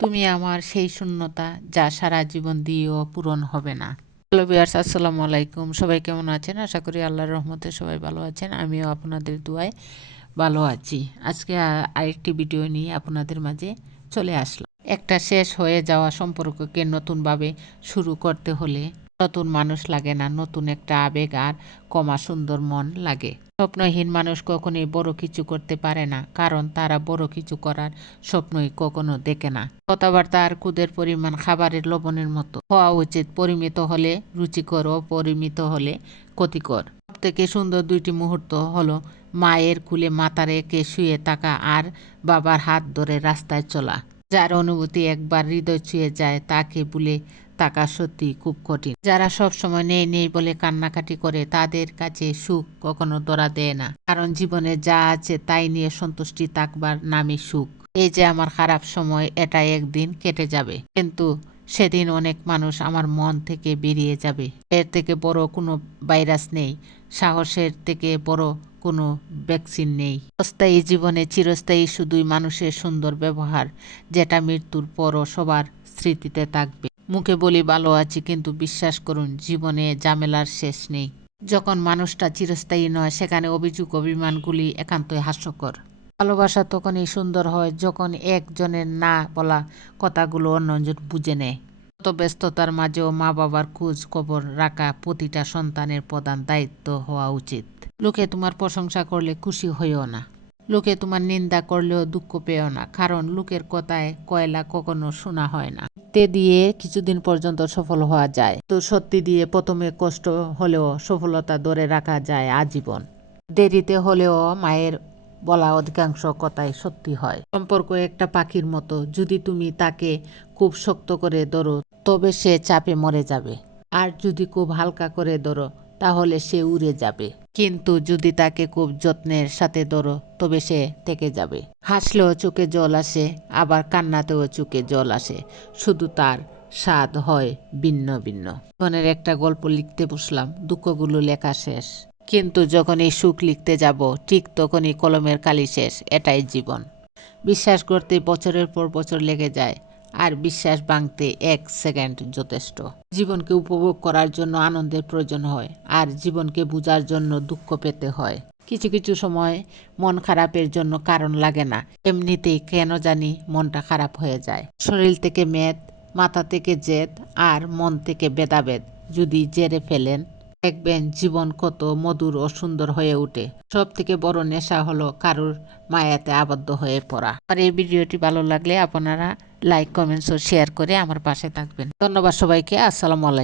তুমি আমার সেই শূন্যতা যা সারা জীবন দিয়েও পূরণ হবে না। হ্যালো ভিউয়ার্স, আসসালামু আলাইকুম। সবাই কেমন আছেন? আশা করি আল্লাহর রহমতে সবাই ভালো আছেন। আমিও আপনাদের দোয়ায় ভালো আছি। আজকে আরেকটি ভিডিও নিয়ে আপনাদের মাঝে চলে আসলাম। একটা শেষ হয়ে যাওয়া সম্পর্ককে নতুনভাবে শুরু করতে হলে নতুন মানুষ লাগে না, নতুন একটা আবেগ আর কমা সুন্দর মন লাগে। স্বপ্নহীন মানুষ কখনোই বড় কিছু করতে পারে না, কারণ তারা বড় কিছু করার স্বপ্নই কখনো দেখে না। কথাবার্তা আর কুদের পরিমাণ খাবারের লবণের মতো হওয়া উচিত। পরিমিত হলে রুচিকর, অপরিমিত হলে ক্ষতিকর। সব থেকে সুন্দর দুইটি মুহূর্ত হলো মায়ের কুলে মাথা রেখে শুয়ে থাকা আর বাবার হাত ধরে রাস্তায় চলা। যার অনুভূতি একবার হৃদয় ছুঁয়ে যায় তাকে ভুলে থাকা সত্যি খুব কঠিন। যারা সব সময় নেই নেই বলে কান্নাকাটি করে তাদের কাছে সুখ কখনো ধরা দেয় না, কারণ জীবনে যা আছে তাই নিয়ে সন্তুষ্টি থাকবার নামই সুখ। এই যে আমার খারাপ সময়, এটা একদিন কেটে যাবে, কিন্তু সেদিন অনেক মানুষ আমার মন থেকে বেরিয়ে যাবে। এর থেকে বড় কোনো ভাইরাস নেই, সাহসের থেকে বড় কোনো ভ্যাকসিন নেই। অস্থায়ী জীবনে চিরস্থায়ী শুধুই মানুষের সুন্দর ব্যবহার, যেটা মৃত্যুর পরও সবার স্মৃতিতে থাকবে। মুখে বলি ভালো আছি, কিন্তু বিশ্বাস করুন জীবনে ঝামেলার শেষ নেই। যখন মানুষটা চিরস্থায়ী নয়, সেখানে অভিযোগ অভিমানগুলি একান্তই হাস্যকর। ভালোবাসা তখনই সুন্দর হয় যখন একজনের না বলা কথাগুলো অন্যজন বুঝে নেয়। কত ব্যস্ততার মাঝেও মা বাবার খোঁজ খবর রাখা প্রতিটা সন্তানের প্রধান দায়িত্ব হওয়া উচিত। লোকে তোমার প্রশংসা করলে খুশি হইও না, লোকে তোমার নিন্দা করলেও দুঃখ পেও না, কারণ লোকের কথায় কয়লা কখনো শোনা হয় না। তে দিয়ে কিছুদিন পর্যন্ত সফল হওয়া যায়, তো সত্যি দিয়ে প্রথমে কষ্ট হলেও সফলতা ধরে রাখা যায় আজীবন। দেরিতে হলেও মায়ের বলা অধিকাংশ কথাই সত্যি হয়। সম্পর্ক একটা পাখির মতো, যদি তুমি তাকে খুব শক্ত করে ধরো তবে সে চাপে মরে যাবে, আর যদি খুব হালকা করে ধরো তাহলে সে উড়ে যাবে। কিন্তু যদি তাকে খুব যত্নের সাথে ধরো তবে সে থেকে যাবে। হাসলেও চোখে জল আসে, আবার কান্নাতেও চোখে জল আসে, শুধু তার স্বাদ হয় ভিন্ন ভিন্ন। জীবনের একটা গল্প লিখতে বসলাম, দুঃখগুলো লেখা শেষ, কিন্তু যখন এই সুখ লিখতে যাব ঠিক তখনই কলমের কালি শেষ। এটাই জীবন। বিশ্বাস করতে বছরের পর বছর লেগে যায়, আর বিশ্বাস ভাঙতে 1 সেকেন্ড যথেষ্ট। জীবনকে উপভোগ করার জন্য আনন্দের প্রয়োজন হয়, আর জীবনকে বোঝার জন্য দুঃখ পেতে হয়। কিছু কিছু সময় মন খারাপের জন্য কারণ লাগে না, এমনিতেই কেন জানি মনটা খারাপ হয়ে যায়। শরীর থেকে মেদ, মাথা থেকে জেদ, আর মন থেকে ভেদাভেদ যদি জেরে ফেলেন, দেখবেন জীবন কত মধুর ও সুন্দর হয়ে ওঠে। সব থেকে বড় নেশা হলো কারুর মায়াতে আবদ্ধ হয়ে পড়া। আর এই ভিডিওটি ভালো লাগলে আপনারা লাইক, কমেন্টস ও শেয়ার করে আমার পাশে থাকবেন। ধন্যবাদ সবাইকে। আসসালামু আলাইকুম।